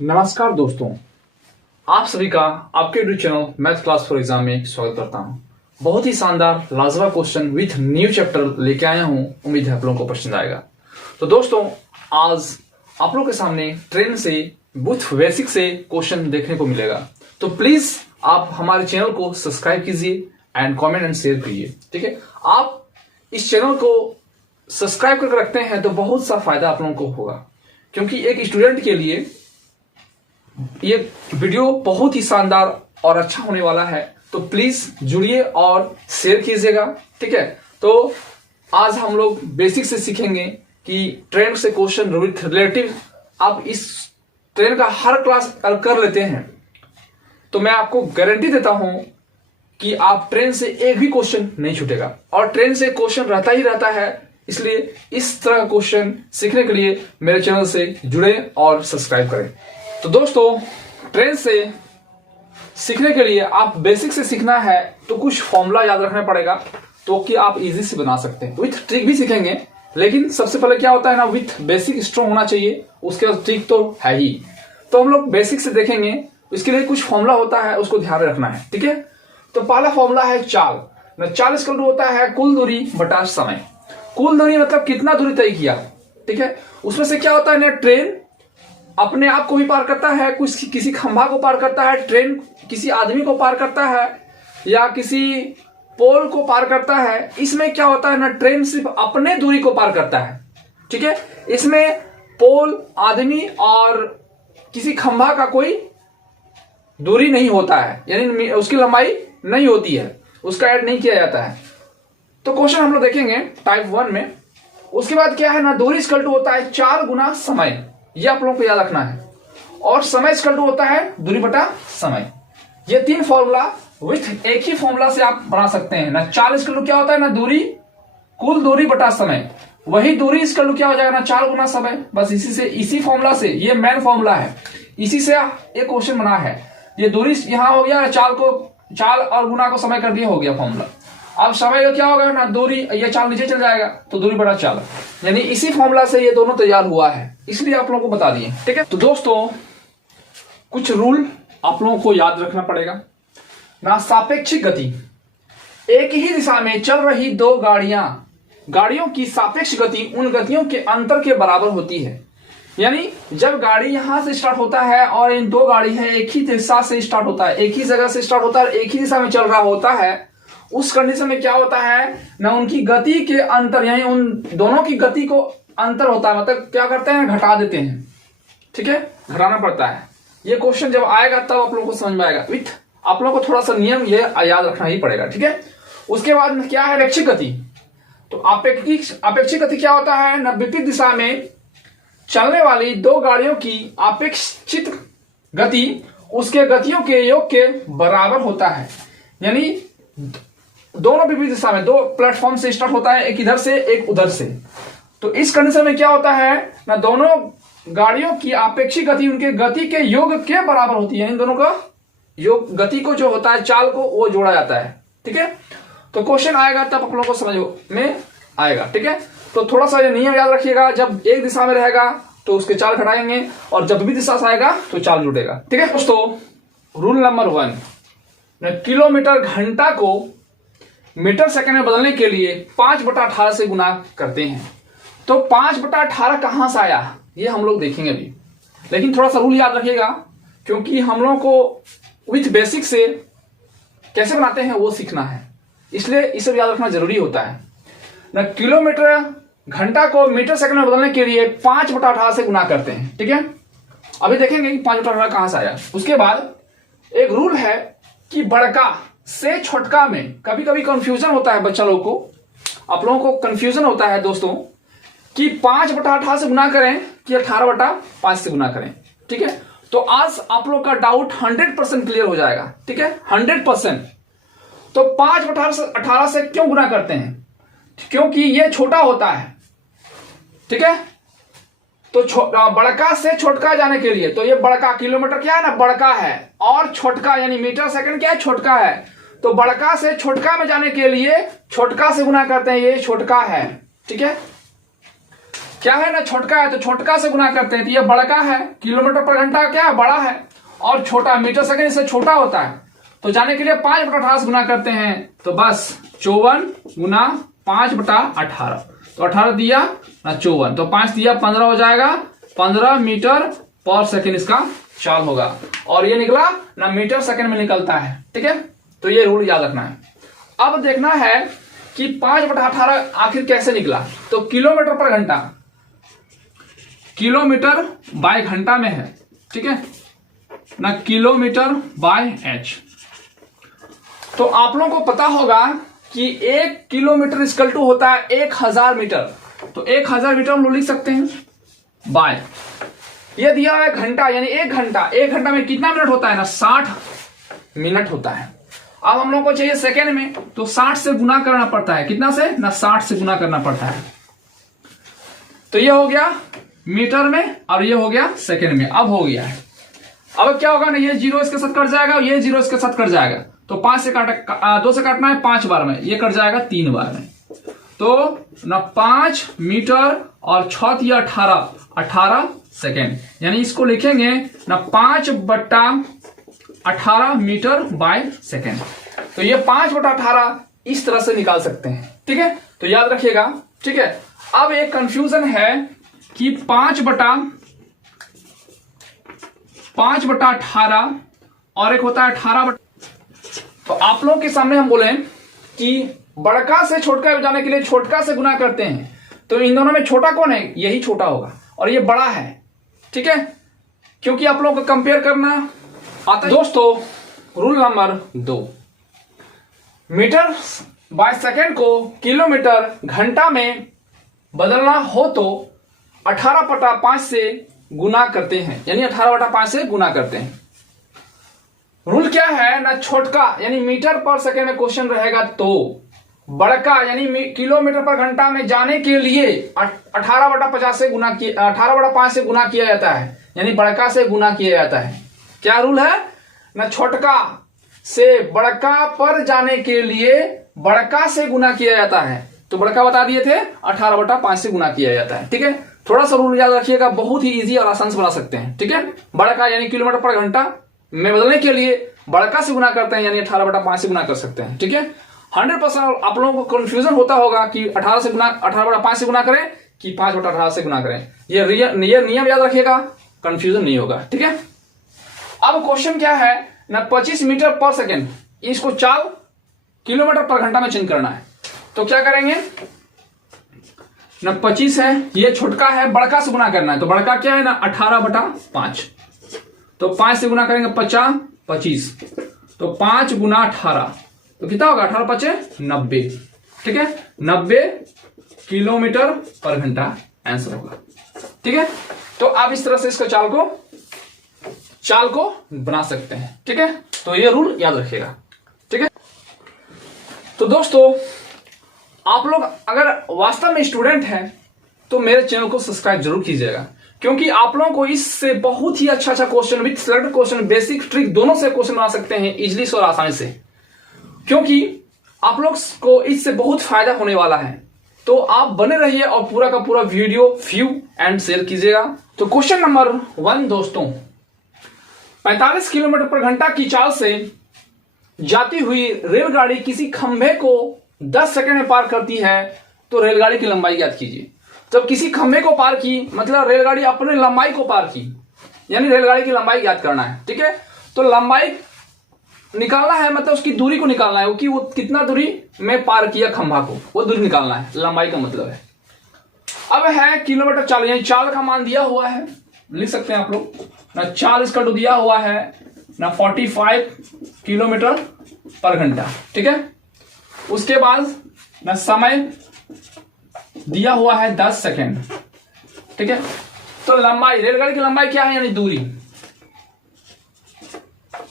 नमस्कार दोस्तों, आप सभी का आपके YouTube channel math class for exam में स्वागत करता हूं। बहुत ही शानदार लाजवाब क्वेश्चन विथ न्यू चैप्टर लेके आया हूं। उम्मीद है आप लोगों को पसंद आएगा। तो दोस्तों, आज आप लोगों के सामने ट्रेन से बुथ बेसिक से क्वेश्चन देखने को मिलेगा। तो प्लीज आप हमारे चैनल को सब्सक्राइब कीजिए एंड कॉमेंट एंड शेयर कीजिए। ठीक है, आप इस चैनल को सब्सक्राइब करके रखते हैं तो बहुत सा फायदा आप लोगों को होगा, क्योंकि एक स्टूडेंट के लिए ये वीडियो बहुत ही शानदार और अच्छा होने वाला है। तो प्लीज जुड़िए और शेयर कीजिएगा। ठीक है, तो आज हम लोग बेसिक से सीखेंगे कि ट्रेन से क्वेश्चन रिलेटिव आप इस ट्रेन का हर क्लास कर लेते हैं तो मैं आपको गारंटी देता हूं कि आप ट्रेन से एक भी क्वेश्चन नहीं छूटेगा, और ट्रेन से क्वेश्चन रहता ही रहता है। इसलिए इस तरह का क्वेश्चन सीखने के लिए मेरे चैनल से जुड़े और सब्सक्राइब करें। तो दोस्तों, ट्रेन से सीखने के लिए आप बेसिक से सीखना है तो कुछ फॉर्मूला याद रखना पड़ेगा, तो कि आप इजी से बना सकते हैं। विथ ट्रिक भी सीखेंगे, लेकिन सबसे पहले क्या होता है ना, विथ बेसिक स्ट्रॉन्ग होना चाहिए, उसके बाद ट्रिक तो है ही। तो हम लोग बेसिक से देखेंगे, इसके लिए कुछ फॉर्मूला होता है, उसको ध्यान रखना है। ठीक है, तो पहला फॉर्मूला है चाल। चाल इसका होता है कुल दूरी बटा समय। कुल दूरी मतलब कितना दूरी तय किया। ठीक है, उसमें से क्या होता है ना, ट्रेन अपने आप को भी पार करता है, कुछ किसी खंभा को पार करता है, ट्रेन किसी आदमी को पार करता है, या किसी पोल को पार करता है। इसमें क्या होता है ना, ट्रेन सिर्फ अपने दूरी को पार करता है। ठीक है, इसमें पोल, आदमी और किसी खंभा का कोई दूरी नहीं होता है, यानी उसकी लंबाई नहीं होती है, उसका ऐड नहीं किया जाता है। तो क्वेश्चन हम लोग देखेंगे टाइप 1 में। उसके बाद क्या है ना, दूरी इक्वल टू होता है 4 गुना समय, ये आप लोगों को याद रखना है। और समय इक्वल टू होता है दूरी बटा समय। ये तीन फॉर्मूला विथ एक ही फॉर्मूला से आप बना सकते हैं ना। चाल इक्वल टू क्या होता है ना, दूरी, कुल दूरी बटा समय। वही दूरी इक्वल टू क्या हो जाएगा ना, 4 गुना समय। बस इसी फॉर्मूला से, ये मेन फॉर्मूला है, इसी से एक क्वेश्चन बना है। ये दूरी यहां हो गया, चाल और गुना को समय कर दिया, हो गया फॉर्मूला। अब समय का क्या होगा ना, दूरी, ये चाल नीचे चल जाएगा तो दूरी बड़ा चाल, यानी इसी फॉर्मूला से ये दोनों तैयार हुआ है, इसलिए आप लोगों को बता दिए। ठीक है, तो दोस्तों कुछ रूल आप लोगों को याद रखना पड़ेगा ना। सापेक्षिक गति, एक ही दिशा में चल रही दो गाड़ियों की सापेक्ष गति उन गतियों के अंतर के बराबर होती है। यानी जब गाड़ी यहां से स्टार्ट होता है और इन दो गाड़ी है एक ही दिशा से स्टार्ट होता है, एक ही जगह से स्टार्ट होता है, एक ही दिशा में चल रहा होता है, उस कंडीशन में क्या होता है ना, उनकी गति के अंतर, यानी उन दोनों की गति को अंतर होता है, मतलब क्या करते हैं, घटा देते हैं। ठीक है, घटाना पड़ता है। ये क्वेश्चन जब आएगा तब आप लोगों को समझ में आएगा। विथ आप लोगों को थोड़ा सा नियम ये याद रखना ही पड़ेगा। ठीक है, उसके बाद क्या है, अपेक्षिक गति। तो अपेक्षिक गति क्या होता है ना, विपरीत दिशा में चलने वाली दो गाड़ियों की अपेक्षित गति उसके गतियों के योग के बराबर होता है। यानी दोनों विपरीत दिशा में, दो प्लेटफॉर्म से स्टार्ट होता है, एक इधर से एक उधर से। तो इस कंडीशन में क्या होता है ना, दोनों गाड़ियों की अपेक्षित गति उनके गति के योग के बराबर होती है। इन दोनों का योग, गति को जो होता है, चाल को, वो जोड़ा जाता है। ठीक है, तो क्वेश्चन आएगा तब आप लोगों को समझ में आएगा। ठीक है, तो थोड़ा सा ये नियम याद रखिएगा, जब एक दिशा में रहेगा तो उसके चाल घटाएंगे, और जब भी दिशा से आएगा तो चाल जुड़ेगा। ठीक है दोस्तों, रूल नंबर 1, किलोमीटर घंटा को मीटर सेकंड में बदलने के लिए 5/18 से गुना करते हैं। तो 5/18 कहां से आया ये हम लोग देखेंगे अभी, लेकिन थोड़ा सा रूल याद रखिएगा, क्योंकि हम लोगों को विथ बेसिक से कैसे बनाते हैं वो सीखना है, इसलिए इसे याद रखना जरूरी होता है ना। किलोमीटर घंटा को मीटर सेकंड में बदलने के लिए 5/18 से गुना करते हैं। ठीक है, अभी देखेंगे कि 5/18 कहां से आया। उसके बाद एक रूल है कि बड़का से छोटका में कभी कभी कंफ्यूजन होता है बच्चा लोगों को, आप लोगों को कंफ्यूजन होता है दोस्तों, कि 5/18 से गुना करें कि 18/5 से गुना करें। ठीक है, तो आज आप लोग का डाउट 100% क्लियर हो जाएगा। ठीक है, 100%। तो 5/18 से क्यों गुना करते हैं, क्योंकि ये छोटा होता है। ठीक है, तो बड़का से छोटका जाने के लिए, तो ये बड़का, किलोमीटर क्या है ना, बड़का है, और छोटका यानी मीटर सेकंड क्या है, छोटका है। तो बड़का से छोटका में जाने के लिए छोटका से गुना करते हैं, ये छोटका है। ठीक है, क्या है ना, छोटका है तो छोटका से गुना करते हैं, तो ये बड़का है, किलोमीटर पर घंटा क्या है, बड़ा है, और छोटा मीटर सेकंड इससे छोटा होता है। तो जाने के लिए 5/18 से गुना करते हैं, तो बस 54 गुना 5/18, तो 18 दिया ना 54, तो 5 दिया 15 हो जाएगा, 15 मीटर पर सेकंड इसका चाल होगा। और ये निकला ना मीटर सेकंड में निकलता है। ठीक है, तो ये रूल याद रखना है। अब देखना है कि 5/18 आखिर कैसे निकला। तो किलोमीटर पर घंटा, किलोमीटर बाय घंटा में है, ठीक है ना, किलोमीटर बाय एच। तो आप लोगों को पता होगा कि 1 किलोमीटर इक्वल टू होता है 1000 मीटर। तो 1000 मीटर हम लोग लिख सकते हैं बाय, ये दिया हुआ है घंटा, यानी 1 घंटा, 1 घंटा में कितना मिनट होता है ना, 60 मिनट होता है। अब हम लोग को चाहिए सेकेंड में, तो 60 से गुना करना पड़ता है, कितना से ना, 60 से गुना करना पड़ता है। तो ये हो गया मीटर में और ये हो गया सेकेंड में। अब हो गया है, अब क्या होगा ना, ये 0 इसके साथ कट जाएगा, ये 0 इसके साथ कट जाएगा, तो 5 से 2 से काटना है 5 बार में, ये कट जाएगा 3 बार में। तो ना 5 मीटर और 6 या 18 सेकेंड, यानी इसको लिखेंगे ना 5/18 मीटर बाय सेकेंड। तो ये 5/18 इस तरह से निकाल सकते हैं। ठीक है, तो याद रखिएगा। ठीक है, अब एक कंफ्यूजन है कि 5/18 और एक होता है 18। तो आप लोगों के सामने हम बोले कि बड़का से छोटका जाने के लिए छोटका से गुना करते हैं, तो इन दोनों में छोटा कौन है, यही छोटा होगा, और ये बड़ा है। ठीक है, क्योंकि आप लोगों को कंपेयर करना आता है। दोस्तों, rule number 2, metre by second को किलोमीटर घंटा में बदलना हो तो 18/5 से गुना करते हैं, यानी 18/5 से गुना करते हैं। रूल क्या है ना, छोटका यानी मीटर पर सेकेंड में क्वेश्चन रहेगा तो बड़का यानी किलोमीटर पर घंटा में जाने के लिए 18/50 से गुना किया, 18/5 से गुना किया जाता है, यानी बड़का से गुना किया जाता है। क्या रूल है ना, छोटका से बड़का पर जाने के लिए बड़का से गुना किया जाता है। तो बड़का बता दिए थे, 18/5 से गुना किया जाता है। ठीक है, थोड़ा सा रूल याद रखिएगा, बहुत ही इजी और आसान से बना सकते हैं। ठीक है, बड़का यानी किलोमीटर पर घंटा में बदलने के लिए बड़का से गुना करते हैं, यानी 18/5 से गुना कर सकते हैं। ठीक है, 100% आप लोगों को कंफ्यूजन होता होगा कि 18/5 से गुना करें कि 5/18 से गुना करें। ये नियम याद रखिएगा, कंफ्यूजन नहीं होगा। ठीक है, अब क्वेश्चन क्या है ना, 25 मीटर पर सेकेंड, इसको चाल किलोमीटर पर घंटा में चेंज करना है। तो क्या करेंगे ना, 25 है, ये छोटका है, बड़का से गुना करना है। तो बड़का क्या है ना, 18/5, तो 5 से गुना करेंगे 25, तो 5 गुना 18, तो कितना होगा, 18×5 = 90। ठीक है, 90 किलोमीटर पर घंटा आंसर होगा। ठीक है, तो आप इस तरह से इसका चाल को बना सकते हैं। ठीक है, तो ये रूल याद रखिएगा। ठीक है, तो दोस्तों, आप लोग अगर वास्तव में स्टूडेंट हैं तो मेरे चैनल को सब्सक्राइब जरूर कीजिएगा, क्योंकि आप लोगों को इससे बहुत ही अच्छा question with selected question, basic trick दोनों से क्वेश्चन बना सकते हैं इजिली और आसानी से, क्योंकि आप लोग को इससे बहुत फायदा होने वाला है। तो आप बने रहिए और पूरा का पूरा वीडियो व्यू एंड शेयर कीजिएगा। तो क्वेश्चन नंबर 1 दोस्तों, 45 किलोमीटर पर घंटा की चाल से जाती हुई रेलगाड़ी किसी खंभे को 10 सेकंड में पार करती है, तो रेलगाड़ी की लंबाई ज्ञात कीजिए। जब किसी खंभे को पार की मतलब रेलगाड़ी अपने लंबाई को पार की, यानी रेलगाड़ी की लंबाई ज्ञात करना है। ठीक है, तो लंबाई निकालना है, मतलब उसकी दूरी को निकालना है कि वो कितना दूरी में पार किया खंभा को, वो दूरी निकालना है, लंबाई का मतलब है। अब है किलोमीटर चाल, यानी चाल का मान दिया हुआ है, लिख सकते हैं आप लोग ना, चाल इसका दिया हुआ है ना 45 किलोमीटर पर घंटा। ठीक है, उसके बाद ना समय दिया हुआ है 10 सेकेंड। ठीक है, तो लंबाई, रेलगाड़ी की लंबाई क्या है, यानी दूरी।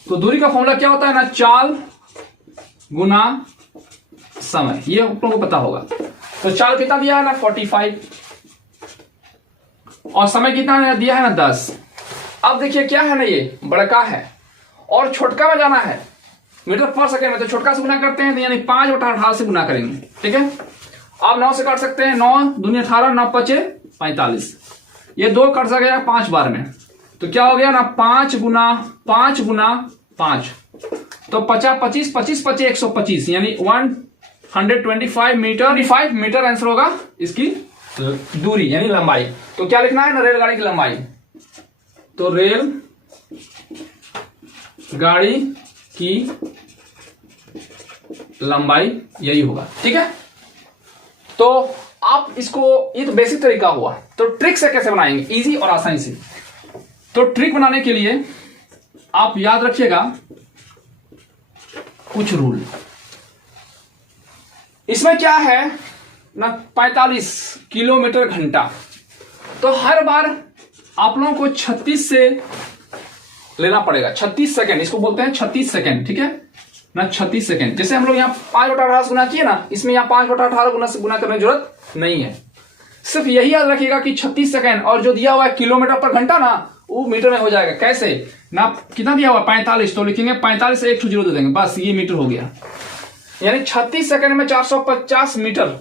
तो दूरी का फॉर्मूला क्या होता है ना, चाल गुना समय, ये आप लोगों को पता होगा। तो चाल कितना दिया है ना 45, और समय कितना दिया है ना 10। अब देखिए क्या है ना, ये बड़का है और छोटका में जाना है मीटर पर सेकेंड में, तो छोटका से गुना करते हैं, तो यानी 5/18 से गुना करेंगे। ठीक है, आप 9 से काट सकते हैं, 9 दूनी 18, 9×5 45, ये 2 कट गया 5 बार में, तो क्या हो गया ना 5 गुना 5 गुना 5, तो 50 25 25 25 125 यानी 125 मीटर 5 मीटर आंसर होगा इसकी दूरी यानी लंबाई। तो क्या लिखना है ना रेलगाड़ी की लंबाई, तो रेल गाड़ी की लंबाई यही होगा। ठीक है, तो आप इसको, ये तो बेसिक तरीका हुआ, तो ट्रिक से कैसे बनाएंगे इजी और आसानी से। तो ट्रिक बनाने के लिए आप याद रखिएगा कुछ रूल। इसमें क्या है ना 45 किलोमीटर घंटा, तो हर बार आप लोगों को 36 से लेना पड़ेगा, 36 सेकेंड, इसको बोलते हैं 36 सेकेंड। ठीक है ना, 36 सेकेंड। जैसे हम लोग यहाँ 5/18 से गुना किए ना, इसमें यहाँ 5/18 गुना से गुना करने की जरूरत नहीं है। सिर्फ यही याद रखिएगा कि 36 सेकेंड और जो दिया हुआ है किलोमीटर पर घंटा ना, वो मीटर में हो जाएगा। कैसे ना, कितना दिया हुआ 45, तो लिखेंगे 45 से 1 0 दे देंगे, बस ये मीटर हो गया, यानी 36 सेकेंड में 450 मीटर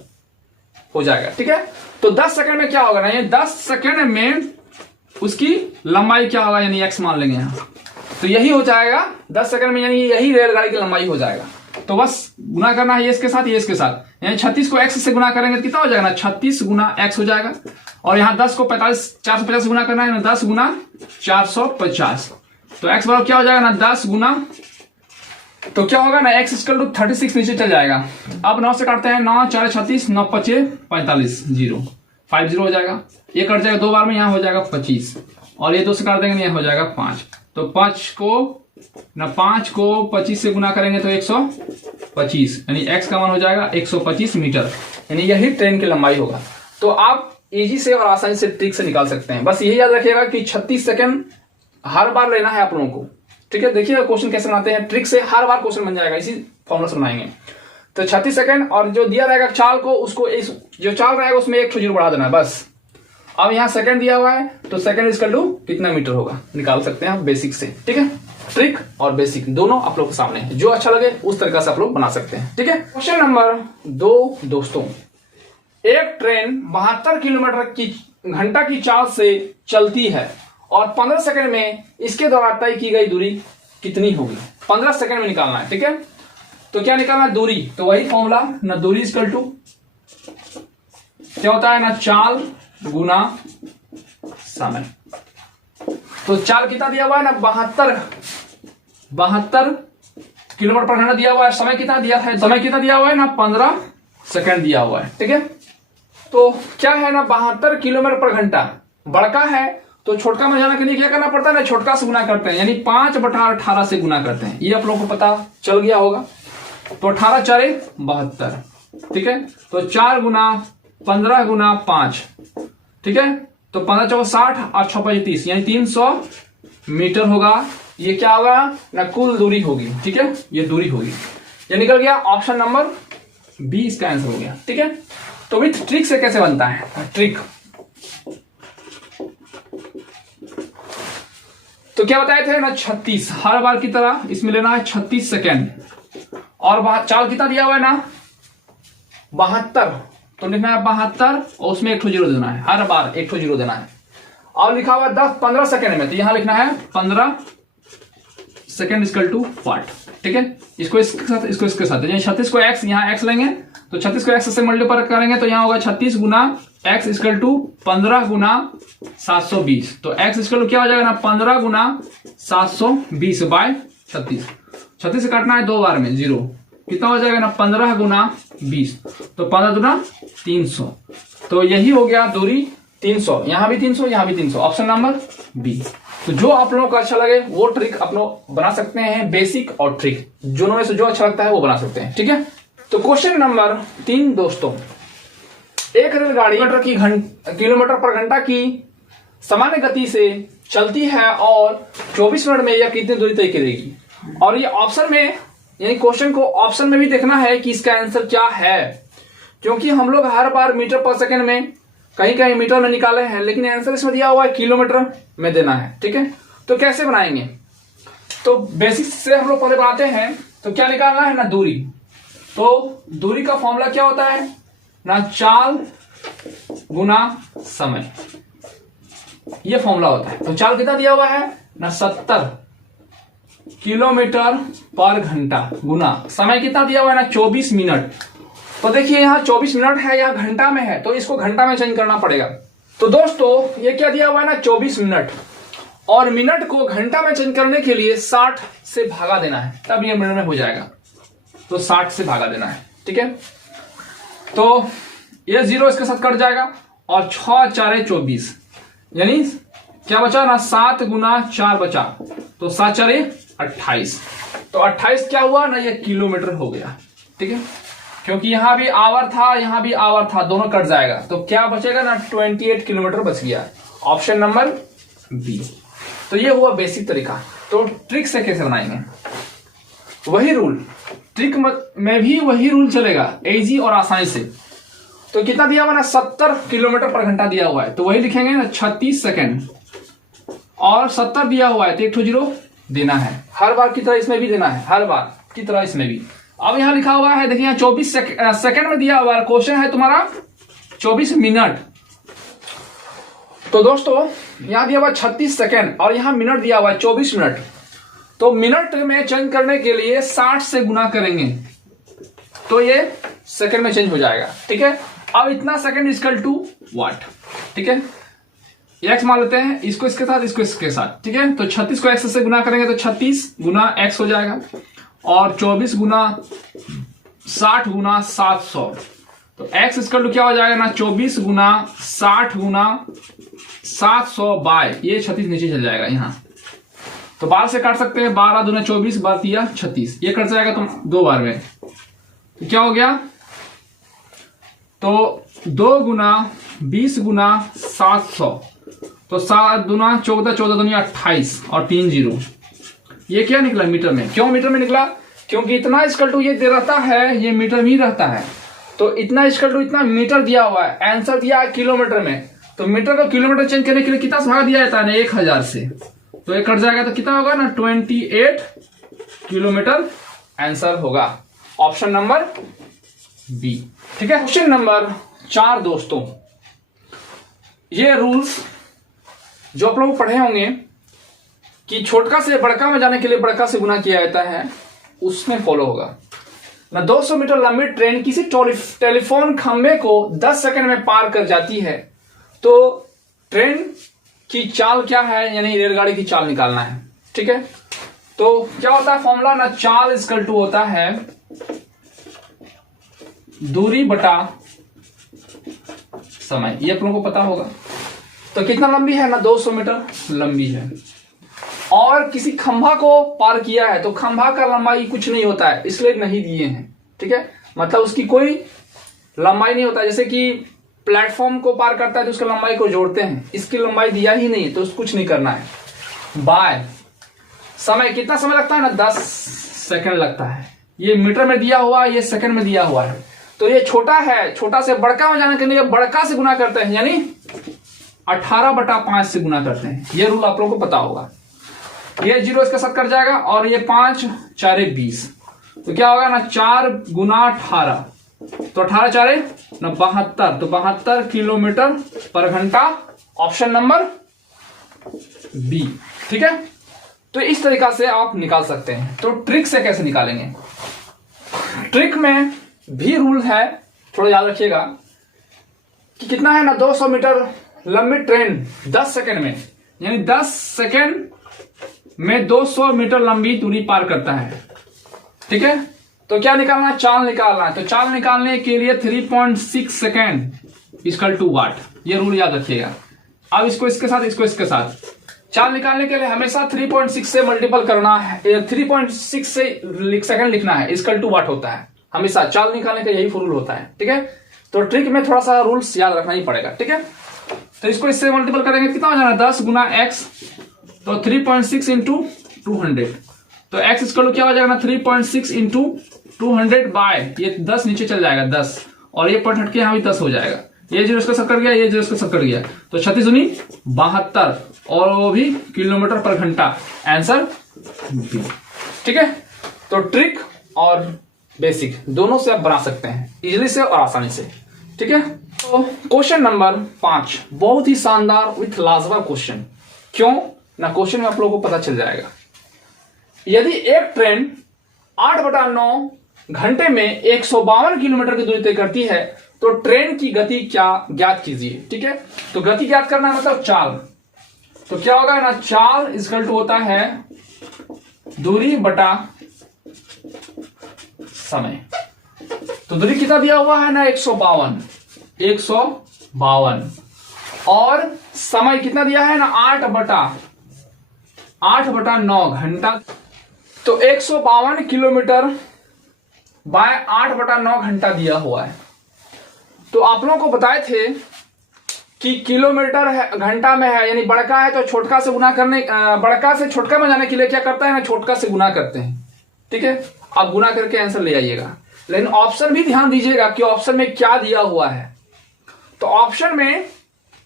हो जाएगा। ठीक है, तो 10 सेकेंड में क्या होगा ना, ये 10 सेकेंड में उसकी लंबाई क्या होगा, यानी x मान लेंगे यहाँ, तो यही हो जाएगा 10 सेकंड में, यानी यही रेलगाड़ी की लंबाई हो जाएगा। तो बस गुना करना है ये इसके साथ, ये इसके साथ, यानी 36 को x से गुना करेंगे तो कितना हो जाएगा ना 36 गुना x हो जाएगा, और यहाँ 10 को 450 से गुना करना है ना, 10 गुना 450, तो x बराबर क्या हो जाएगा ना 10 गुना, तो क्या होगा ना x इक्वल टू 36 नीचे चल जाएगा। अब 9 से काटते हैं, 9 4 36, 9 5 45, 0 5 0 हो जाएगा, ये कट जाएगा 2 बार में, यहाँ हो जाएगा 25, और ये 2 से काट देंगे, यहाँ हो जाएगा 5, तो 5 को 25 से गुना करेंगे तो 125, यानी x का मान हो जाएगा 125 मीटर, यानी यही ट्रेन की लंबाई होगा। तो आप इजी से और आसानी से ट्रिक से निकाल सकते हैं। बस यही याद रखिएगा कि 36 सेकंड हर बार लेना है आप लोगों को। ठीक है, देखिए क्वेश्चन कैसे बनाते हैं, ट्रिक से हर बार क्वेश्चन बन जाएगा, इसी फॉर्मूला से बनाएंगे। तो 36 सेकंड, और जो दिया रहेगा चाल को, उसको इस जो चाल रहेगा उसमें 1 0 बढ़ा देना है बस। अब यहाँ सेकंड दिया हुआ है, तो सेकंड इक्वल टू कितना मीटर होगा निकाल सकते हैं आप बेसिक से। ठीक है, ट्रिक और बेसिक दोनों आप लोग के सामने है, जो अच्छा लगे उस तरीका से आप लोग बना सकते हैं। ठीक है, क्वेश्चन नंबर 2 दोस्तों, एक ट्रेन 72 किलोमीटर की घंटा की चाल से चलती है और 15 सेकंड में इसके द्वारा तय की गई दूरी कितनी होगी। 15 सेकंड में निकालना है। ठीक है, तो क्या निकालना है दूरी, तो वही फॉर्मूला ना, दूरी इक्वल टू क्या होता है ना चाल गुना समय। तो चाल कितना दिया हुआ है ना 72 किलोमीटर पर घंटा दिया हुआ है, समय कितना दिया है, समय कितना दिया हुआ है ना 15 सेकंड दिया हुआ है। ठीक है, तो क्या है ना 72 किलोमीटर पर घंटा बड़का है, तो छोटका में जाने के लिए क्या करना पड़ता है ना, छोटका से गुना करते हैं, यानी 5/18 से गुना करते हैं। ये आप लोगों को पता चल गया होगा। तो 18 4 72, ठीक है, तो 4 गुना 15 गुना 5, ठीक है, तो 15 4 60 और 6 5 30, यानी 300 मीटर होगा। ये क्या होगा ना कुल दूरी होगी। ठीक है, ये दूरी होगी, ये निकल गया ऑप्शन नंबर बी, इसका आंसर हो गया। ठीक है, तो विथ ट्रिक से कैसे बनता है, ट्रिक तो क्या बताए थे ना 36, हर बार की तरह इसमें लेना है 36 सेकेंड, और चाल कितना दिया हुआ है ना 72, तो लिखना है 72 और उसमें 1 0 देना है, हर बार 1 0 देना है। और लिखा हुआ 15 सेकेंड में, तो यहां लिखना है 15 सेकेंड इक्वल टू 40। ठीक है, इसको इसके साथ, इसको इसके साथ, यानी 36 को x, यहाँ x लेंगे, तो 36 को x से मल्टीप्लाई करेंगे तो यहाँ होगा 36 गुना x इक्वल टू 15 गुना 720, तो x इक्वल टू क्या हो जाएगा ना 15 गुना 720 बाय 36, 36 से काटना है 2 बार में, 0 कितना हो जाएगा ना 15 गुना 20, तो 15 गुना 300, तो यही हो गया दूरी 300, यहां भी 300, यहां भी 300, ऑप्शन नंबर बी। तो जो आप लोगों को अच्छा लगे वो ट्रिक आप लोग बना सकते हैं, बेसिक और ट्रिक दोनों में से जो अच्छा लगता है वो बना सकते हैं। ठीक है, तो क्वेश्चन नंबर 3 दोस्तों, एक रेलगाड़ी किलोमीटर पर घंटा की सामान्य गति से चलती है और 24 मिनट में यह कितनी दूरी तय करेगी। और ये ऑप्शन में, यानी क्वेश्चन को ऑप्शन में भी देखना है कि इसका आंसर क्या है, क्योंकि हम लोग हर बार मीटर पर सेकंड में, कहीं कहीं मीटर में निकाले हैं, लेकिन आंसर इसमें दिया हुआ है किलोमीटर में देना है। ठीक है, तो कैसे बनाएंगे, तो बेसिक से हम लोग पहले बनाते हैं। तो क्या निकालना है ना दूरी, तो दूरी का फॉर्मूला क्या होता है ना चाल गुना समय, ये फॉर्मूला होता है। तो चाल कितना दिया हुआ है ना 70 किलोमीटर पर घंटा गुना समय कितना दिया हुआ है ना 24 मिनट। तो देखिए यहाँ 24 मिनट है, यहाँ घंटा में है, तो इसको घंटा में चेंज करना पड़ेगा। तो दोस्तों ये क्या दिया हुआ है ना 24 मिनट, और मिनट को घंटा में चेंज करने के लिए 60 से भागा देना है, तब ये मिनट में हो जाएगा। तो 60 से भागा देना है, ठीक है। तो ये 0 इसके साथ कट जाएगा, और 6 4 24, यानी क्या बचा ना 7 गुना 4 बचा, तो 7 4 28। तो 28 क्या हुआ ना ये किलोमीटर हो गया, ठीक है। क्योंकि यहां भी आवर था, यहां भी आवर था, दोनों कट जाएगा, तो क्या बचेगा ना 28 किलोमीटर बच गया। Option number b. तो ये हुआ बेसिक तरीका। तो ट्रिक से कैसे बनाएंगे, वही रूल, ट्रिक में भी वही रूल चलेगा, इजी और आसानी से। तो कितना दिया हुआ ना 70 किलोमीटर पर घंटा दिया हुआ है, तो वही लिखेंगे ना 36 सेकेंड, और 70 दिया हुआ है तो 1 2 0 देना है, हर बार की तरह इसमें भी देना है, हर बार की तरह इसमें भी। अब यहां लिखा हुआ है, देखिए यहाँ 24 सेकेंड में दिया हुआ है, क्वेश्चन है तुम्हारा 24 मिनट। तो दोस्तों यहां दिया हुआ 36 सेकेंड और यहां मिनट दिया हुआ है 24 मिनट। तो मिनट में चेंज करने के लिए 60 से गुना करेंगे, तो ये सेकेंड में चेंज हो जाएगा, ठीक है। अब इतना सेकेंड इक्वल टू वाट, ठीक है। एक्स मान लेते हैं, इसको इसके साथ, इसको इसके साथ, ठीक है। तो 36 को एक्स से गुना करेंगे तो 36 गुना एक्स हो जाएगा, और 24 गुना 60 गुना 700। तो एक्स इक्वल टू क्या हो जाएगा ना 24 गुना 60 गुना 700 बाय, ये 36 नीचे चल जाएगा यहाँ, तो 12 से काट सकते हैं, 12 दूना 24, 12 36, ये कट जाएगा तो 2 बार में। तो क्या हो गया, तो 2 गुना 20 गुना 700, तो 7 दूना 14, 14 दूनी 28, और 3 0। ये क्या निकला मीटर में, क्यों मीटर में निकला, क्योंकि इतना इक्वल टू ये दे रहता है, ये मीटर में ही रहता है। तो इतना इक्वल टू इतना मीटर दिया हुआ है, आंसर दिया है किलोमीटर में, तो मीटर को किलोमीटर चेंज करने के लिए कितना भाग दिया जाता है ना 1000 से, तो ये कट जाएगा, तो कितना होगा ना 28 किलोमीटर आंसर होगा। ऑप्शन नंबर बी, ठीक है। क्वेश्चन नंबर 4 दोस्तों, ये रूल्स जो आप लोग पढ़े होंगे कि छोटका से बड़का में जाने के लिए बड़का से गुना किया जाता है, उसमें फॉलो होगा ना। 200 मीटर लंबी ट्रेन किसी टेलीफोन खंभे को 10 सेकंड में पार कर जाती है, तो ट्रेन की चाल क्या है, यानी रेलगाड़ी की चाल निकालना है, ठीक है। तो क्या होता है फॉर्मूला ना, चाल इक्वल टू होता है दूरी बटा समय, ये आप लोगों को पता होगा। तो कितना लंबी है ना 200 मीटर लंबी है, और किसी खंभा को पार किया है, तो खंभा का लंबाई कुछ नहीं होता है, इसलिए नहीं दिए हैं, ठीक है। मतलब उसकी कोई लंबाई नहीं होता, जैसे कि प्लेटफॉर्म को पार करता है तो उसकी लंबाई को जोड़ते हैं, इसकी लंबाई दिया ही नहीं, तो कुछ नहीं करना है। बाय समय, कितना समय लगता है ना 10 सेकंड लगता है, ये मीटर में दिया हुआ है, ये सेकंड में दिया हुआ है। तो ये छोटा है, छोटा से बड़का में जाने के लिए बड़का से गुना करते हैं, यानी 18/5 से गुना करते हैं, ये रूल आप लोगों को पता होगा। ये 0 इसके साथ कट जाएगा, और ये 5 4 20, तो क्या होगा ना 4 गुना 18, तो 18 4 ना 72, तो 72 किलोमीटर पर घंटा। ऑप्शन नंबर बी, ठीक है। तो इस तरीका से आप निकाल सकते हैं। तो ट्रिक से कैसे निकालेंगे, ट्रिक में भी रूल है, थोड़ा याद रखिएगा कि कितना है ना 200 मीटर लंबी ट्रेन 10 सेकंड में, यानी 10 सेकंड में 200 मीटर लंबी दूरी पार करता है, ठीक है। तो क्या निकालना है, चाल निकालना है। तो चाल निकालने के लिए 3.6 सेकेंड इक्वल टू वाट, ये रूल याद रखिएगा। अब इसको इसके साथ, इसको इसके साथ, चाल निकालने के लिए हमेशा 3.6 से मल्टीपल करना है, 3.6 से सेकेंड लिखना है, इक्वल टू वाट होता है हमेशा, चाल निकालने का यही रूल होता है, ठीक है। तो ट्रिक में थोड़ा सा रूल्स याद रखना ही पड़ेगा, ठीक है। तो इसको इससे मल्टीपल करेंगे, कितना हो जाना 10 गुना एक्स, तो 3.6 इंटू 200, तो एक्स इक्वल क्या हो जाएगा ना 3.6 इंटू 200 बाय, ये 10 नीचे चल जाएगा 10, और ये पॉइंट हटके यहाँ भी 10 हो जाएगा, ये 0 इसका सब कट गया, ये 0 इसका सब कट गया, तो 36 दूनी 72, और वो भी किलोमीटर पर घंटा, आंसर बी, ठीक है। तो ट्रिक और बेसिक दोनों से आप बना सकते हैं, इजीली से और आसानी से। ठीक है। तो क्वेश्चन नंबर 5 बहुत ही शानदार विथ लाजवाब क्वेश्चन। क्यों ना, क्वेश्चन में आप लोगों को पता चल जाएगा। यदि एक ट्रेन 8/9 घंटे में 152 किलोमीटर की दूरी तय करती है तो ट्रेन की गति क्या ज्ञात कीजिए। ठीक है, तो गति ज्ञात करना है मतलब चाल। तो क्या होगा ना, चाल इक्वल टू होता है दूरी बटा समय। तो दूरी कितना दिया हुआ है ना, 152 और समय कितना दिया है ना, 8/9 घंटा। तो 152 किलोमीटर बाय 8/9 घंटा दिया हुआ है। तो आप लोगों को बताए थे कि किलोमीटर है घंटा में है, यानी बड़का है तो छोटका से गुना करने, बड़का से छोटका में जाने के लिए क्या करता है ना, छोटका से गुना करते हैं। ठीक है, आप गुना करके आंसर ले आइएगा। लेकिन ऑप्शन भी ध्यान दीजिएगा कि ऑप्शन में क्या दिया हुआ है। तो ऑप्शन में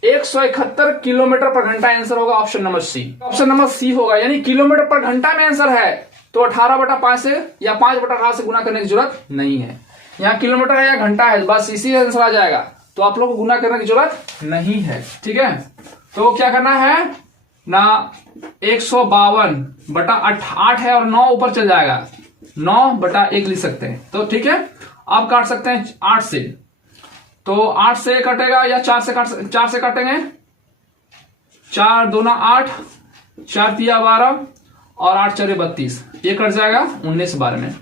171 किलोमीटर पर घंटा आंसर होगा, option number c. Option number c होगा, यानी किलोमीटर पर घंटा में आंसर है तो 18/5 से या 5/18 से गुना करने की जरूरत नहीं है। यहाँ किलोमीटर है या घंटा है, बस इसी आंसर आ जाएगा। तो आप लोग को गुना करने की जरूरत नहीं है। ठीक है, तो क्या करना है ना, 152/8 है और 9 ऊपर चल जाएगा, 9/1 लिख सकते हैं। तो ठीक है, आप काट सकते हैं 8 से, तो 8 से कटेगा या 4 से काटेंगे। 4 दूना 8, 4 तिया 12 और 8 चौरे 32, ये कट जाएगा 19/12 में,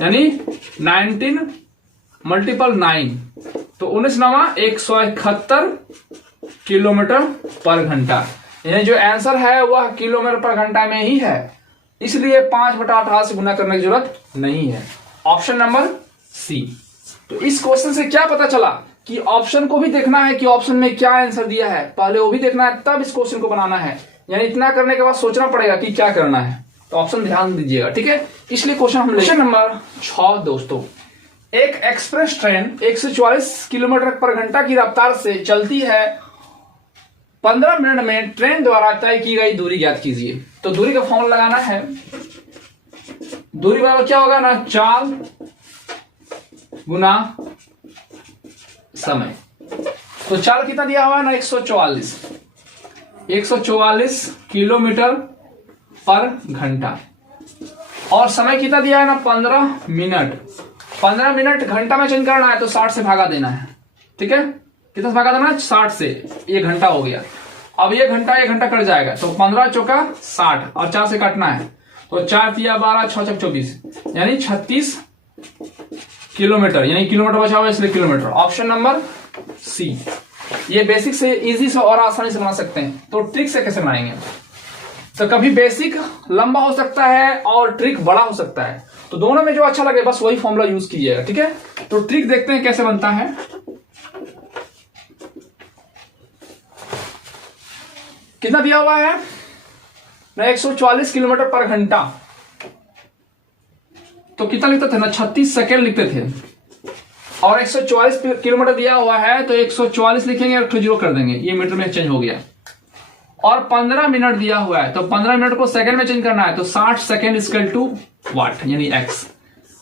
यानी 19 × 9, तो 19×9 171 किलोमीटर पर घंटा। यानी जो आंसर है वह किलोमीटर पर घंटा में ही है, इसलिए 5/18 से गुना करने की जरूरत नहीं है। Option number c. तो इस क्वेश्चन से क्या पता चला कि ऑप्शन को भी देखना है कि ऑप्शन में क्या आंसर दिया है, पहले वो भी देखना है तब इस क्वेश्चन को बनाना है। यानी इतना करने के बाद सोचना पड़ेगा कि क्या करना है। तो ऑप्शन ध्यान दीजिएगा। ठीक है, इसलिए क्वेश्चन नंबर 6 दोस्तों, एक एक्सप्रेस ट्रेन 144 किलोमीटर पर घंटा की रफ्तार से चलती है, 15 मिनट में ट्रेन द्वारा तय की गई दूरी ज्ञात कीजिए। तो दूरी का फॉर्मूला लगाना है। दूरी बराबर क्या होगा ना, चाल गुना समय। तो चाल कितना दिया हुआ है ना, 144 किलोमीटर पर घंटा और समय कितना दिया है ना, 15 मिनट। 15 मिनट घंटा में चेंज करना है तो 60 से भागा देना है। ठीक है, कितना से भागा देना है, 60 से। ये घंटा हो गया। अब ये घंटा कट जाएगा, तो 15 चौका 60 और 4 से काटना है, तो 4 तिया 12, 6 चौक 24, यानी 36 किलोमीटर। यानी किलोमीटर बचा हुआ इसलिए किलोमीटर। ऑप्शन नंबर सी। ये बेसिक से इजी से और आसानी से बना सकते हैं। तो ट्रिक से कैसे बनाएंगे, तो कभी बेसिक लंबा हो सकता है और ट्रिक बड़ा हो सकता है, तो दोनों में जो अच्छा लगे बस वही फॉर्मूला यूज कीजिएगा। ठीक है, तो ट्रिक देखते हैं कैसे बनता है। कितना दिया हुआ है ना, 144 किलोमीटर पर घंटा। तो कितना लिखते थे ना, 36 सेकेंड लिखते थे। और 144 किलोमीटर दिया हुआ है तो 144 लिखेंगे और 0 कर देंगे, ये मीटर में चेंज हो गया। और 15 मिनट दिया हुआ है तो 15 मिनट को सेकंड में चेंज करना है, तो 60 सेकंड इक्वल टू वाट, यानी एक्स।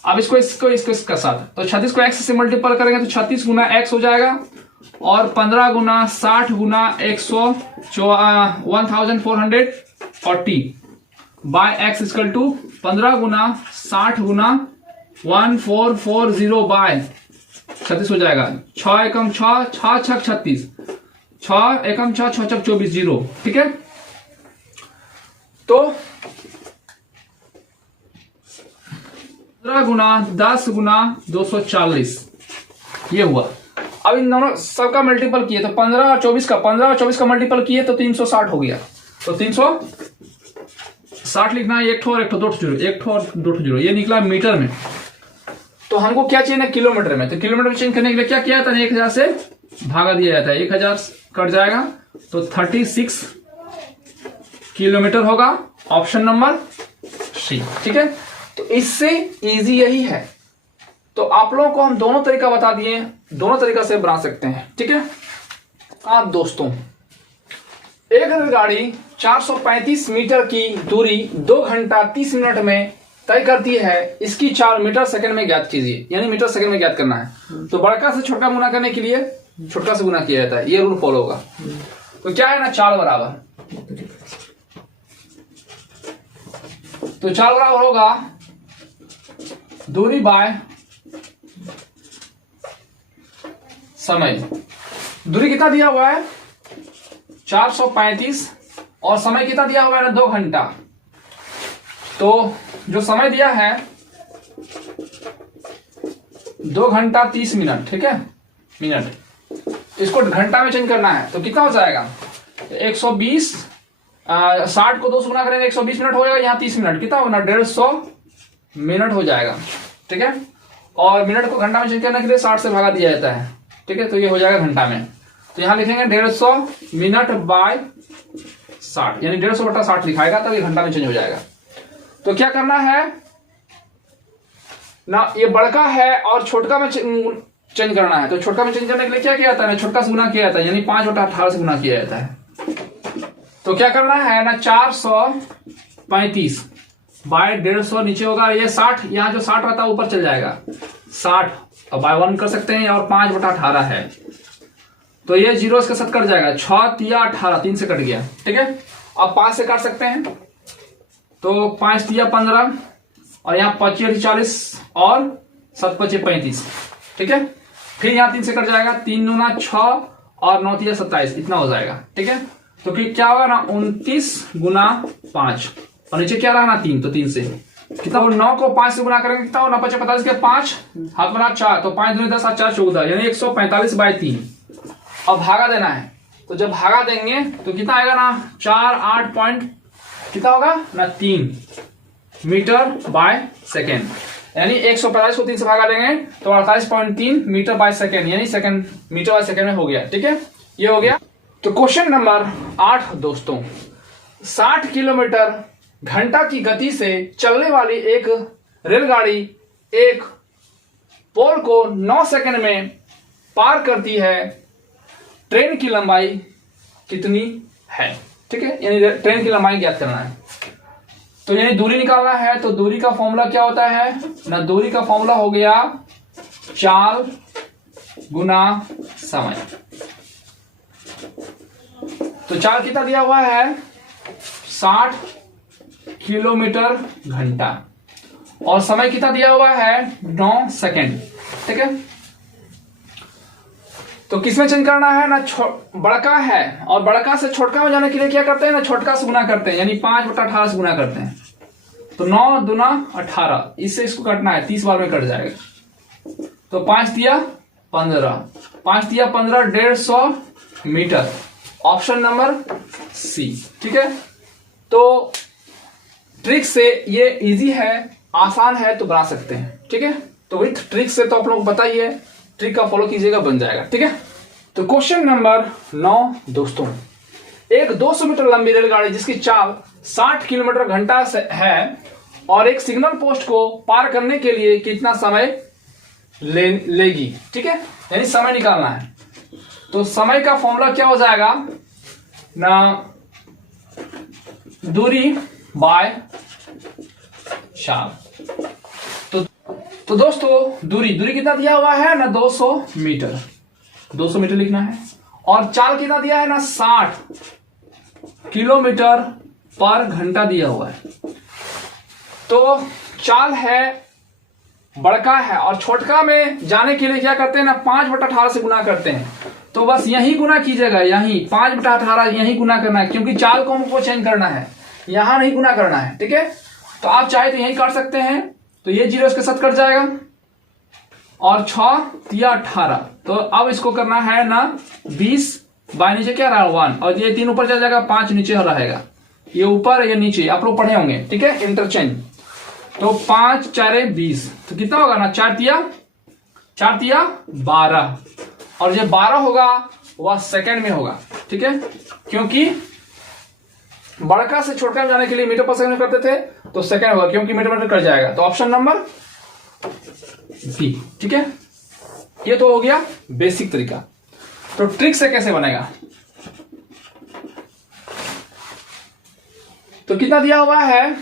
अब इसको इसका साथ, तो 36 को एक्स से मल्टीपल करेंगे तो 36 गुना एक्स हो जाएगा, और 15 गुना 60 गुना 1440 बाय एक्स इक्वल टू 15 गुना 60 गुना 1440 बाय 36 हो जाएगा। 6 एकम 6, 6 छक 36, 6 एकम 6, 6 छक 24, 0। ठीक है, तो 15 गुना 10 गुना 240 ये हुआ। अब इन दोनों सबका मल्टीपल किए तो 15 और 24 का मल्टीपल किए तो 360 हो गया। तो 360 लिखना है, एक ठो और एक ठो, 2 ठो 0, एक ठो और 2 ठो 0, ये निकला मीटर में। तो हमको क्या चाहिए ना, किलोमीटर में। तो किलोमीटर में चेंज करने के लिए क्या किया था, 1000 से भागा दिया जाता है, 1000 कट जाएगा तो 36 किलोमीटर होगा। Option number c. ठीक है, तो इससे इजी यही है। तो आप लोगों को हम दोनों तरीका बता दिए, दोनों तरीका से बना सकते हैं। ठीक है, आप दोस्तों, एक रेलगाड़ी 435 मीटर की दूरी 2 घंटा 30 मिनट में तय करती है इसकी चाल मीटर सेकंड में ज्ञात कीजिए, यानी मीटर सेकंड में ज्ञात करना है। तो बड़का से छोटा गुना करने के लिए छोटा से गुना किया जाता है, ये रूल फॉलो होगा। तो क्या है ना, चाल बराबर, तो चाल बराबर होगा दूरी बाय समय। दूरी कितना दिया हुआ है 435 और समय कितना दिया हुआ है 2 घंटा। तो जो समय दिया है 2 घंटा 30 मिनट, ठीक है, मिनट, इसको घंटा में चेंज करना है। तो कितना हो जाएगा 120, 60 को 2 से गुना करेंगे 120 मिनट हो जाएगा, यहाँ 30 मिनट कितना होगा 150 मिनट हो जाएगा, ठीक है। और मिनट को घंटा में चेंज करने के लिए 60 से भागा दिया जाता है, ठीक है, तो ये हो जाएगा घंटा में। तो यहां लिखेंगे 150 मिनट बाय 60, यानी 150 बटा 60 लिखाएगा, तब ये घंटा में चेंज हो जाएगा। तो क्या करना है ना, ये बड़का है और छोटका में चेंज करना है। तो छोटका में चेंज करने के लिए क्या किया जाता है, छोटका से गुना किया जाता है, यानी 5 बटा 18 से गुना किया जाता है। तो क्या करना है ना, 435 बाय 150 नीचे होगा, ये 60, यहाँ जो 60 रहता है ऊपर चल जाएगा 60, और बाय 1 कर सकते हैं, और 5 बटा 18 है, तो ये 0 इसके साथ कट जाएगा, 6 तिया 18, 3 से कट गया, ठीक है। अब 5 से काट सकते हैं, तो 5 तिया 15, और यहाँ 25 40 और 7 5 35, ठीक है। फिर यहाँ 3 से कट जाएगा, 3 दूना 6 और 9 तिया 27, इतना हो जाएगा, ठीक है। तो फिर क्या होगा ना 29 गुना 5, और नीचे क्या रहा ना 3, तो 3 से कितना, 9 को 5 से गुना करेंगे कितना हो 9 5 45 के 5 हाथ बना 4, तो 5 दूनी 10 7 4 14, यानी 145 बाय 3। अब भागा देना है, तो जब भागा देंगे तो कितना आएगा ना 4 8 पॉइंट कितना होगा ना 3 मीटर बाय सेकेंड, यानी 145 को 3 से भागा देंगे तो 48.3 मीटर बाय सेकेंड, यानी सेकेंड मीटर बाय सेकेंड में हो गया, ठीक है, ये हो गया। तो क्वेश्चन नंबर 8 दोस्तों, 60 किलोमीटर घंटा की गति से चलने वाली एक रेलगाड़ी एक पोल को 9 सेकंड में पार करती है, ट्रेन की लंबाई कितनी है, ठीक है, यानी ट्रेन की लंबाई ज्ञात करना है। तो यानी दूरी निकालना है, तो दूरी का फॉर्मूला क्या होता है ना, दूरी का फॉर्मूला हो गया चाल गुना समय। तो चाल कितना दिया हुआ है 60 किलोमीटर घंटा, और समय कितना दिया हुआ है 9 सेकेंड, ठीक है। तो किसमें चेंज करना है ना, बड़का है, और बड़का से छोटका में जाने के लिए क्या करते हैं ना, छोटका से गुना करते हैं, यानी 5 बटा 18 से गुना करते हैं। तो 9 दूना 18, इससे इसको कटना है, 30 बार में कट जाएगा। तो 5 दिया 15, 5 दिया 15, 150 मीटर, ऑप्शन नंबर सी, ठीक है। तो ट्रिक से ये इजी है, आसान है, तो बना सकते हैं, ठीक है। तो विथ ट्रिक से तो आप लोग बताइए, ट्रिक का फॉलो कीजिएगा, बन जाएगा, ठीक है। तो क्वेश्चन नंबर 9 दोस्तों, एक 200 मीटर लंबी रेलगाड़ी जिसकी चाल 60 किलोमीटर घंटा से है और एक सिग्नल पोस्ट को पार करने के लिए कितना समय लेगी, ठीक है, यानी समय निकालना है। तो समय का फॉर्मूला क्या हो जाएगा ना, दूरी बाय चाल। तो दोस्तों दूरी कितना दिया हुआ है ना 200 मीटर, 200 मीटर लिखना है, और चाल कितना दिया है ना 60 किलोमीटर पर घंटा दिया हुआ है। तो चाल है, बड़का है, और छोटका में जाने के लिए क्या करते हैं ना 5 बटा 18 से गुना करते हैं। तो बस यही गुना कीजिएगा, यही 5 बटा 18 यही गुना करना है, क्योंकि चाल को हमको चेंज करना है, यहां नहीं गुना करना है, ठीक है। तो आप चाहे तो यही काट सकते हैं, तो ये 0 इसके साथ कट जाएगा, और 6 तिया 18, तो अब इसको करना है ना 20 बाय नीचे क्या रहा 1, और ये 3 ऊपर चल जाएगा, 5 नीचे रहेगा, ये ऊपर ये नीचे आप लोग पढ़े होंगे, ठीक है, इंटरचेंज। तो 5 4 20, तो कितना होगा ना 4 तिया 12, और जो 12 होगा वह सेकंड में होगा, ठीक है, क्योंकि बड़का से छोटका में जाने के लिए मीटर पर सेकंड में करते थे, तो सेकंड होगा, क्योंकि मीटर पर कट जाएगा। तो ऑप्शन नंबर बी, ठीक है। ये तो हो गया बेसिक तरीका। तो ट्रिक से कैसे बनेगा, तो कितना दिया हुआ है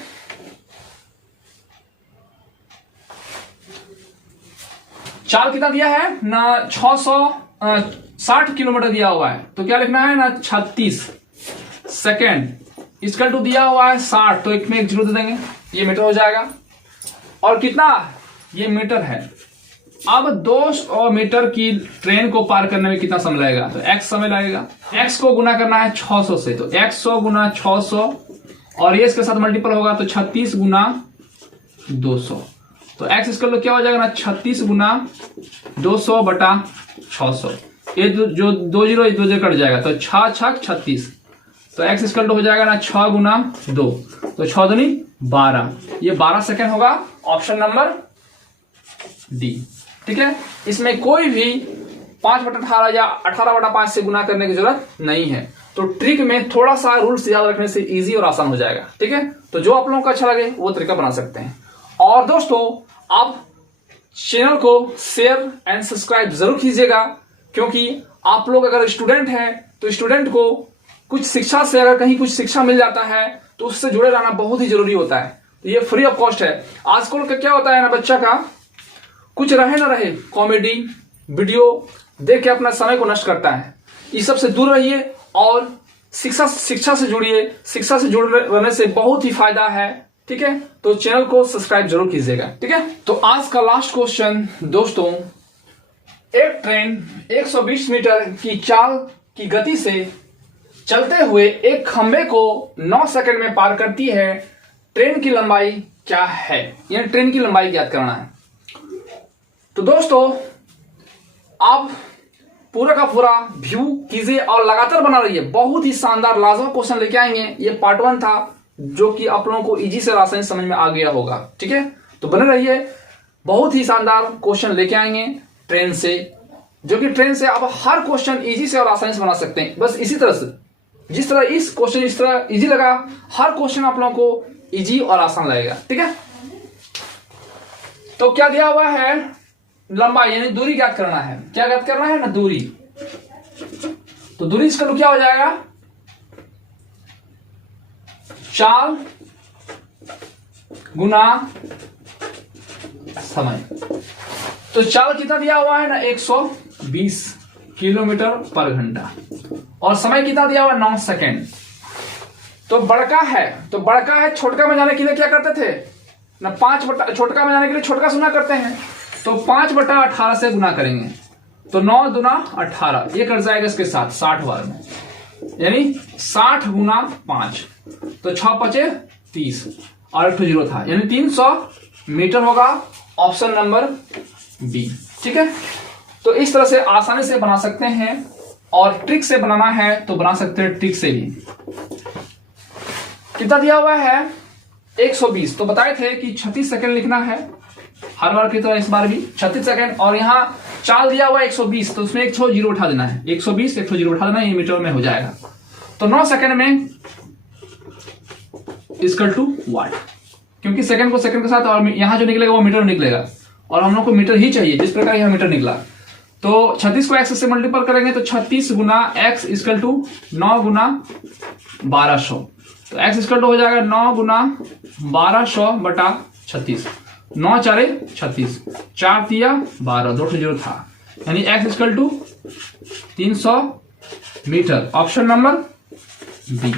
चाल कितना दिया है ना, 660 किलोमीटर दिया हुआ है, तो क्या लिखना है ना 36 सेकेंड इक्वल टू दिया हुआ है 60, तो एक में एक जीरो दे देंगे, ये मीटर हो जाएगा। और कितना, ये मीटर है। अब 200 मीटर की ट्रेन को पार करने में कितना समय लगेगा, तो x समय लगेगा। x को गुना करना है 600 से, तो 100 गुना 600 और ये इसके साथ मल्टीपल होगा तो 36 गुना 200, तो x इसका लोग क्या हो जाएगा ना 36 गुना 200 बटा 600, ये जो 2 जीरो कट जाएगा तो 6 6 36, तो x इसका हो जाएगा ना 6 गुना 2, तो 6 दूनी 12, ये 12 सेकेंड होगा ऑप्शन नंबर डी। ठीक है, इसमें कोई भी 5/18 या 18/5 से गुना करने की जरूरत नहीं है, तो ट्रिक में थोड़ा सा रूल्स याद रखने से इजी और आसान हो जाएगा। ठीक है, तो जो आप लोगों को अच्छा लगे वो तरीका बना सकते हैं। और दोस्तों आप चैनल को शेयर एंड सब्सक्राइब जरूर कीजिएगा, क्योंकि आप लोग अगर स्टूडेंट हैं तो स्टूडेंट को कुछ शिक्षा से अगर कहीं कुछ शिक्षा मिल जाता है तो उससे जुड़े रहना बहुत ही जरूरी होता है। तो ये फ्री ऑफ कॉस्ट है। आजकल का क्या होता है ना, बच्चा का कुछ रहे ना रहे कॉमेडी वीडियो देख के अपना समय को नष्ट करता है। इस सब से दूर रहिए और शिक्षा से जुड़िए, शिक्षा से जुड़ रहने से बहुत ही फायदा है। ठीक है, तो चैनल को सब्सक्राइब जरूर कीजिएगा। ठीक है, तो आज का लास्ट क्वेश्चन दोस्तों, एक ट्रेन 120 मीटर की चाल की गति से चलते हुए एक खंबे को 9 सेकंड में पार करती है, ट्रेन की लंबाई क्या है, यानी ट्रेन की लंबाई ज्ञात करना है। तो दोस्तों आप पूरा का पूरा व्यू कीजिए और लगातार बना रहिए, बहुत ही शानदार लाजवाब क्वेश्चन लेके आएंगे। ये पार्ट 1 था जो कि आप लोगों को इजी से आसानी समझ में आ गया होगा। ठीक है, तो बने रहिए, बहुत ही शानदार क्वेश्चन लेके आएंगे ट्रेन से, जो कि ट्रेन से आप हर क्वेश्चन इजी से और आसानी से बना सकते हैं। बस इसी तरह से, जिस तरह इस क्वेश्चन इस तरह इजी लगा, हर क्वेश्चन आप लोगों को इजी और आसान लगेगा। ठीक है, तो क्या दिया हुआ है, लंबाई यानी दूरी ज्ञात करना है। क्या ज्ञात करना है ना, दूरी। तो दूरी इसका क्या हो जाएगा, चाल गुना समय। तो चाल कितना दिया हुआ है ना 120 किलोमीटर पर घंटा और समय कितना दिया हुआ 9 सेकेंड। तो बड़का है, तो बड़का है, छोटका में जाने के लिए क्या करते थे ना 5 छोटका में जाने के लिए छोटका से गुना करते हैं, तो 5/18 से गुना करेंगे, तो 9 दूना 18, ये कट जाएगा इसके साथ 60 बार में, यानी 60 गुना 5, तो 6 5 30 और 1 जीरो था, यानी 300 मीटर होगा ऑप्शन नंबर बी। ठीक है, तो इस तरह से आसानी से बना सकते हैं, और ट्रिक से बनाना है तो बना सकते हैं ट्रिक से भी। कितना दिया हुआ है 120, तो बताए थे कि 36 सेकंड लिखना है, हर बार की तरह इस बार भी 36 सेकंड, और यहाँ चाल दिया हुआ 120, तो उसमें एक जीरो उठा देना है, 120 एक जीरो उठा देना है, ये मीटर में हो जाएगा। तो 9 सेकंड में इक्वल टू वाट, क्योंकि सेकंड को सेकंड के साथ और यहां जो निकलेगा वो मीटर निकलेगा, और हम लोग को मीटर ही चाहिए, जिस प्रकार यहां मीटर निकला। तो 36 को x से मल्टीपल करेंगे तो 36 गुना x इक्वल टू 9 गुना 1200, तो x इक्वल टू हो जाएगा 9 गुना 1200 बटा 36, 9 4 36, 4 तिया 12, 2 जीरो था, यानी x equal to 300 metre, option number b.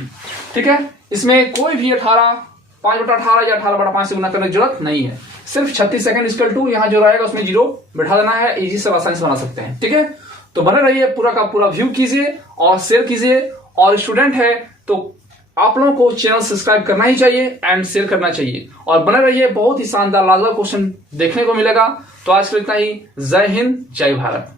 ठीक है, इसमें कोई भी 5/18 या 18/5 से गुना करने की जरूरत नहीं है, सिर्फ 36 सेकंड इक्वल टू यहाँ जो रहेगा उसमें जीरो बैठा देना है, इजी से आसानी से बना सकते हैं। ठीक है, तो बने रहिए, पूरा का पूरा व्यू कीजिए और शेयर कीजिए, और स्टूडेंट है तो आप लोगों को चैनल सब्सक्राइब करना ही चाहिए एंड शेयर करना चाहिए, और बने रहिए, बहुत ही शानदार लाजवाब क्वेश्चन देखने को मिलेगा। तो आज के लिए इतना ही, जय हिंद जय भारत।